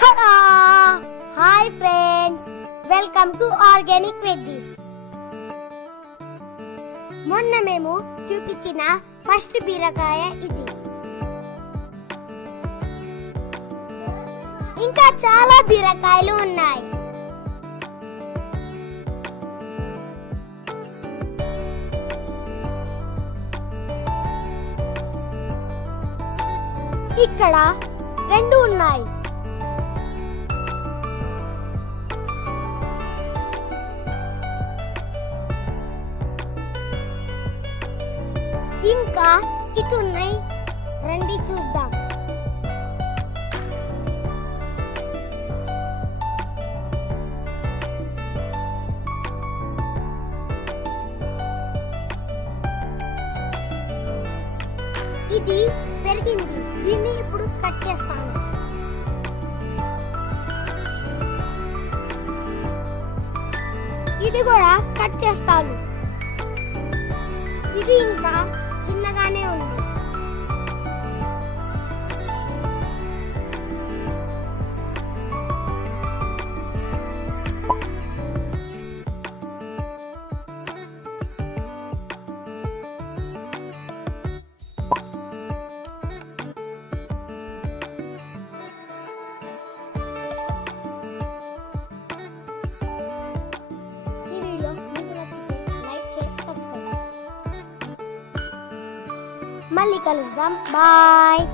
Ta-da! Hi friends, welcome to Organic Veggies. మొన్న మేము చూపించిన ఫస్ట్ బీరకాయ ఇది. ఇంకా చాలా బీరకాయలు ఉన్నాయి. ఇక్కడ రెండు ఉన్నాయి. ఇంకా ఇటు ఉన్నాయి, రండి చూద్దాం. ఇది పెరిగింది, దీన్ని ఇప్పుడు కట్ చేస్తాను. ఇది కూడా కట్ చేస్తాను. ఇది ఇంకా చిన్నగానే ఉంది. ఈ వీడియో మీకు నచ్చితే లైక్, షేర్, సబ్స్క్రైబ్. మళ్ళీ కలుద్దాం. బాయ్.